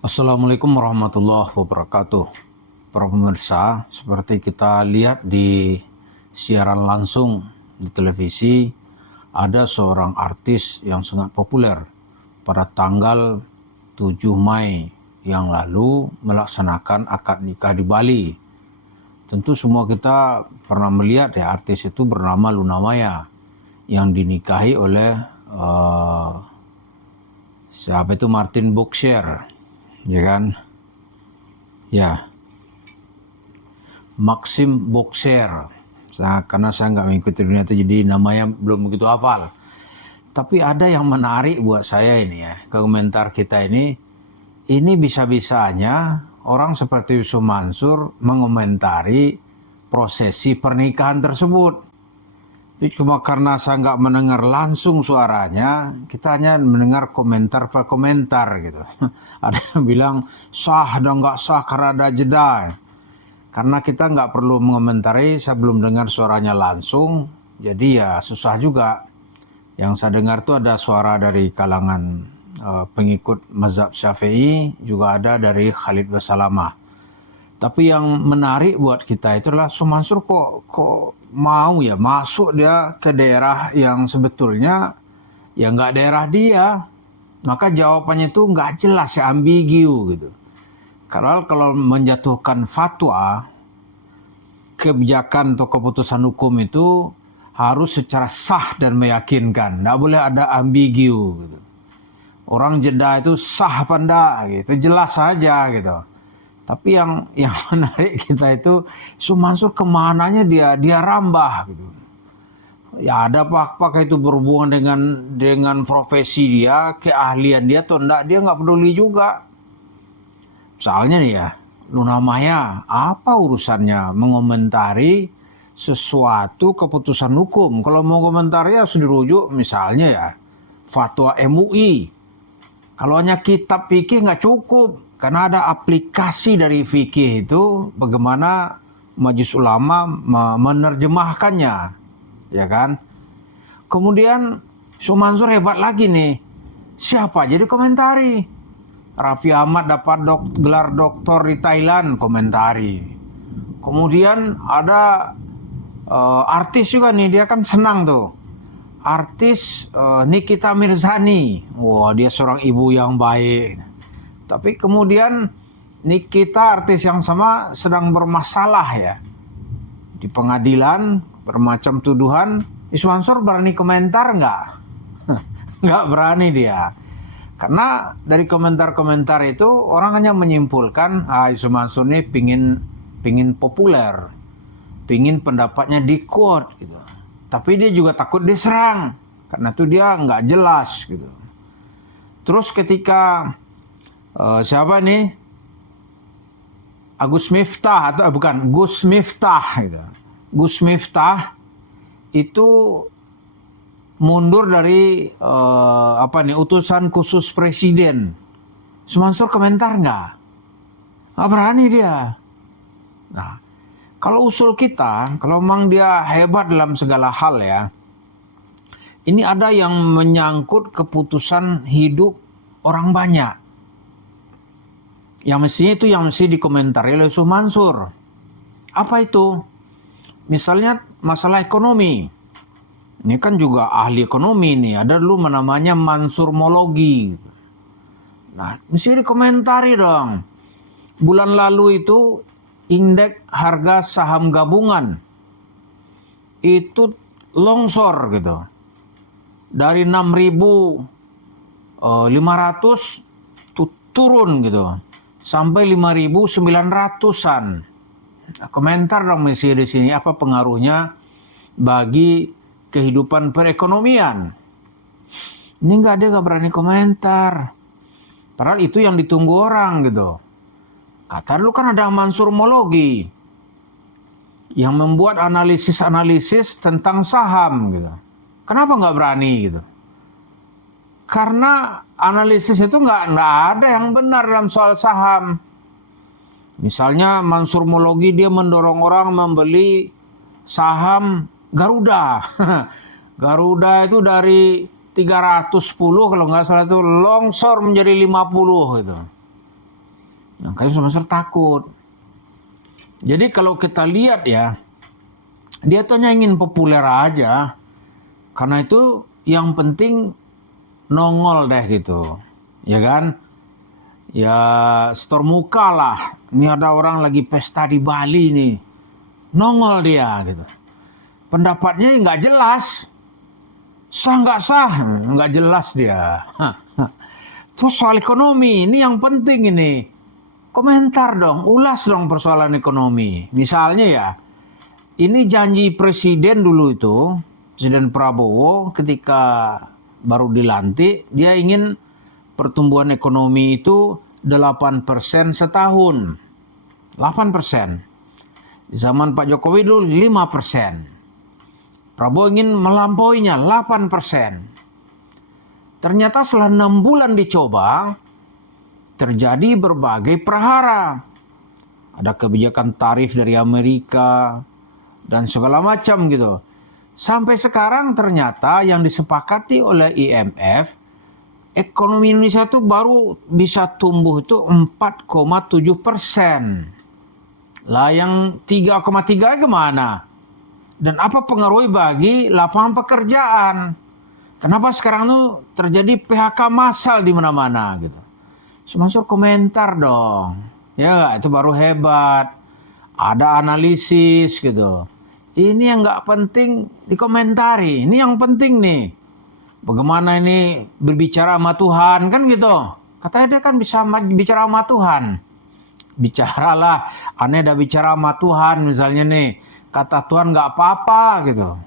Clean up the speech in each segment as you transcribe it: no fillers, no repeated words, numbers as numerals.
Assalamualaikum warahmatullahi wabarakatuh. Para pemirsa, seperti kita lihat di siaran langsung di televisi, ada seorang artis yang sangat populer pada tanggal 7 Mei yang lalu melaksanakan akad nikah di Bali. Tentu semua kita pernah melihat ya, artis itu bernama Luna Maya yang dinikahi oleh siapa itu, Martin Boxer, ya kan? Ya, Maxim Boxer. Karena saya nggak mengikuti dunia itu, jadi namanya belum begitu hafal. Tapi ada yang menarik buat saya ini ya, komentar kita ini bisa-bisanya orang seperti Yusuf Mansur mengomentari prosesi pernikahan tersebut. Tapi cuma karena saya nggak mendengar langsung suaranya, kita hanya mendengar komentar per komentar gitu. Ada yang bilang sah dan nggak sah karena ada jeda. Karena kita nggak perlu mengomentari, saya belum dengar suaranya langsung, jadi ya susah juga. Yang saya dengar tuh ada suara dari kalangan pengikut mazhab Syafi'i, juga ada dari Khalid Basalamah. Tapi yang menarik buat kita itu adalah Mansur kok mau ya masuk dia ke daerah yang sebetulnya ya nggak daerah dia. Maka jawabannya itu nggak jelas ya, ambigu gitu. Kalau menjatuhkan fatwa, kebijakan atau keputusan hukum itu harus secara sah dan meyakinkan. Nggak boleh ada ambigu gitu. Orang jeda itu sah apa enggak gitu, jelas saja gitu. Tapi yang menarik kita itu Mansur kemananya dia rambah gitu. Ya ada apakah itu berhubungan dengan profesi dia, keahlian dia atau enggak, dia nggak peduli juga. Misalnya nih ya, Luna Maya, apa urusannya mengomentari sesuatu keputusan hukum? Kalau mau komentari ya harus dirujuk misalnya ya fatwa MUI. Kalau hanya kitab fikih nggak cukup, karena ada aplikasi dari fikih itu bagaimana Majelis Ulama menerjemahkannya, ya kan? Kemudian Mansur hebat lagi nih, siapa jadi komentari? Raffi Ahmad dapat gelar doktor di Thailand, komentari. Kemudian ada artis juga nih, dia kan senang tuh. Artis Nikita Mirzani, wah dia seorang ibu yang baik. Tapi kemudian Nikita, artis yang sama, sedang bermasalah ya di pengadilan, bermacam tuduhan. Mansur berani komentar nggak? Nggak berani dia. Karena dari komentar-komentar itu orang hanya menyimpulkan, Yusuf Mansur ini pingin populer, pingin pendapatnya di quote gitu. Tapi dia juga takut diserang, karena itu dia nggak jelas gitu. Terus ketika siapa nih, Gus Miftah gitu. Gus Miftah itu mundur dari utusan khusus presiden. Mansur komentar nggak berani dia. Nah, kalau usul kita, kalau memang dia hebat dalam segala hal ya, ini ada yang menyangkut keputusan hidup orang banyak. Yang mesti dikomentari oleh Mansur. Apa itu? Misalnya masalah ekonomi. Ini kan juga ahli ekonomi nih. Ada dulu namanya Mansurmologi. Nah, mesti dikomentari dong. Bulan lalu itu indeks harga saham gabungan itu longsor gitu. Dari 6.500 turun gitu sampai 5.900-an. Nah, komentar dong mesti di sini, apa pengaruhnya bagi kehidupan perekonomian. Ini dia nggak berani komentar. Padahal itu yang ditunggu orang gitu. Kata dulu kan ada Mansurmologi yang membuat analisis tentang saham gitu. Kenapa nggak berani gitu? Karena analisis itu nggak ada yang benar dalam soal saham. Misalnya Mansurmologi dia mendorong orang membeli saham Garuda. Garuda itu dari 310 kalau nggak salah itu longsor menjadi 50 gitu. Makanya Mansur takut. Jadi kalau kita lihat ya, dia tuh hanya ingin populer aja. Karena itu yang penting nongol deh gitu. Ya kan? Ya setor muka lah. Ini ada orang lagi pesta di Bali nih. Nongol dia gitu. Pendapatnya nggak jelas. Sah nggak sah? Nggak jelas dia. Terus soal ekonomi, ini yang penting ini. Komentar dong, ulas dong persoalan ekonomi. Misalnya ya, ini janji presiden dulu itu, Presiden Prabowo ketika baru dilantik, dia ingin pertumbuhan ekonomi itu 8% setahun. 8%. Di zaman Pak Jokowi dulu 5%. Prabowo ingin melampauinya 8%. Ternyata setelah 6 bulan dicoba, terjadi berbagai prahara. Ada kebijakan tarif dari Amerika dan segala macam gitu. Sampai sekarang ternyata yang disepakati oleh IMF, ekonomi Indonesia itu baru bisa tumbuh itu 4,7%. Lah yang 3,3 gimana? Dan apa pengaruhnya bagi lapangan pekerjaan? Kenapa sekarang tuh terjadi PHK massal di mana-mana gitu? Mansur komentar dong. Ya itu baru hebat. Ada analisis gitu. Ini yang nggak penting dikomentari. Ini yang penting nih. Bagaimana ini berbicara sama Tuhan kan gitu. Katanya dia kan bisa bicara sama Tuhan. Bicaralah. Aneh udah bicara sama Tuhan misalnya nih. Kata Tuhan nggak apa-apa gitu.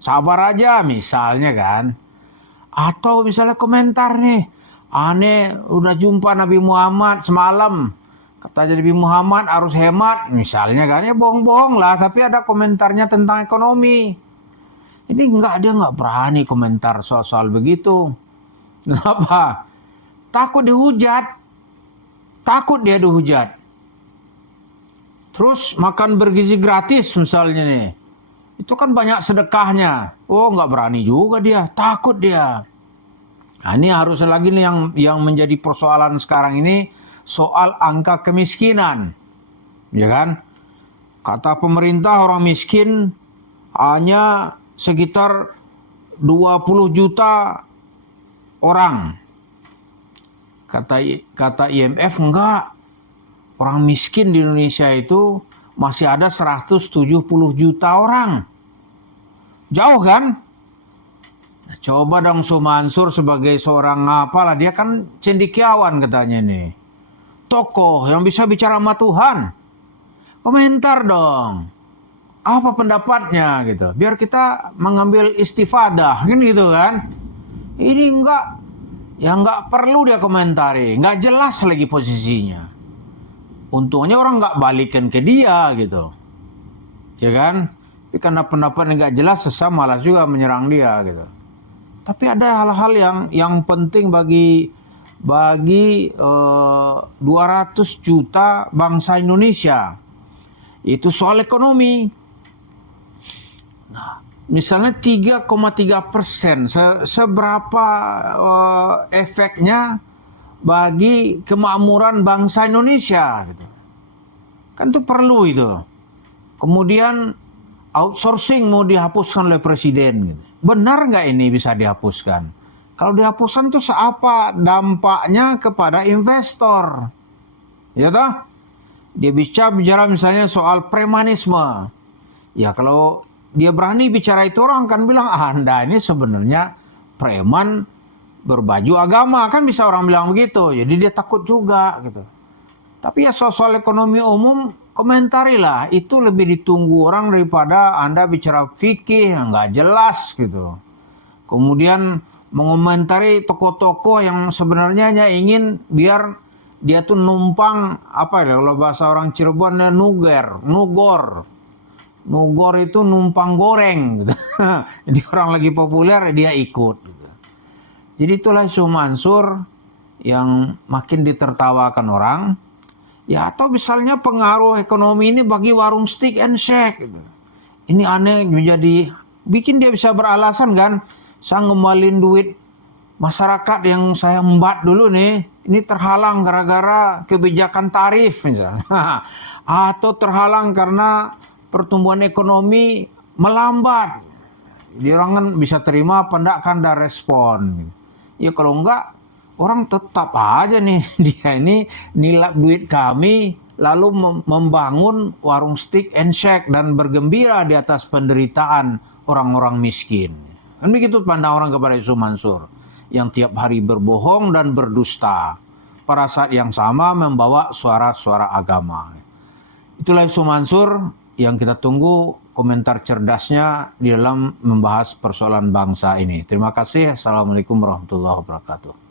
Sabar aja misalnya kan. Atau misalnya komentar nih. Aneh udah jumpa Nabi Muhammad semalam. Kata Nabi Muhammad harus hemat. Misalnya kan ya bohong-bohong lah. Tapi ada komentarnya tentang ekonomi. Ini dia nggak berani komentar soal-soal begitu. Kenapa? Takut dihujat. Takut dia dihujat. Terus makan bergizi gratis misalnya nih. Itu kan banyak sedekahnya. Oh nggak berani juga dia. Takut dia. Nah ini harus lagi nih yang menjadi persoalan sekarang ini. Soal angka kemiskinan. Ya kan? Kata pemerintah orang miskin hanya sekitar 20 juta orang. Kata IMF enggak. Orang miskin di Indonesia itu masih ada 170 juta orang. Jauh kan? Nah, coba dong Mansur sebagai seorang apalah, dia kan cendekiawan katanya nih. Tokoh yang bisa bicara sama Tuhan. Komentar dong. Apa pendapatnya gitu. Biar kita mengambil istifadah kan gitu kan. Ini enggak perlu dia komentari. Enggak jelas lagi posisinya. Untungnya orang enggak balikan ke dia gitu. Ya kan? Tapi karena pendapatnya enggak jelas, sesama malah juga menyerang dia gitu. Tapi ada hal-hal yang penting bagi 200 juta bangsa Indonesia. Itu soal ekonomi. Nah, misalnya 3,3%, seberapa efeknya bagi kemakmuran bangsa Indonesia gitu. Kan itu perlu itu. Kemudian outsourcing mau dihapuskan oleh presiden gitu. Benar nggak ini bisa dihapuskan? Kalau dihapuskan tuh apa dampaknya kepada investor? Ya toh? Dia bicara misalnya soal premanisme. Ya kalau dia berani bicara itu, orang akan bilang, Anda ini sebenarnya preman berbaju agama. Kan bisa orang bilang begitu. Jadi dia takut juga gitu. Tapi ya soal ekonomi umum, komentarilah. Itu lebih ditunggu orang daripada Anda bicara fikih yang nggak jelas gitu. Kemudian mengomentari tokoh-tokoh yang sebenarnya hanya ingin biar dia tuh numpang, apa ya, kalau bahasa orang Cirebonnya nugor itu numpang goreng gitu. Jadi orang lagi populer dia ikut gitu. Jadi itulah isu Mansur yang makin ditertawakan orang. Ya atau misalnya pengaruh ekonomi ini bagi warung steak and shake gitu. Ini aneh menjadi bikin dia bisa beralasan kan, saya ngembalin duit masyarakat yang saya embat dulu nih, ini terhalang gara-gara kebijakan tarif misalnya. Atau terhalang karena pertumbuhan ekonomi melambat. Dia orang kan bisa terima apa enggak kan ada respon. Ya kalau enggak, orang tetap aja nih, dia ini nilap duit kami, lalu membangun warung steak and shake dan bergembira di atas penderitaan orang-orang miskin. Kan begitu pandang orang kepada Yusuf Mansur, yang tiap hari berbohong dan berdusta, pada saat yang sama membawa suara-suara agama. Itulah Yusuf Mansur yang kita tunggu komentar cerdasnya di dalam membahas persoalan bangsa ini. Terima kasih. Assalamualaikum warahmatullahi wabarakatuh.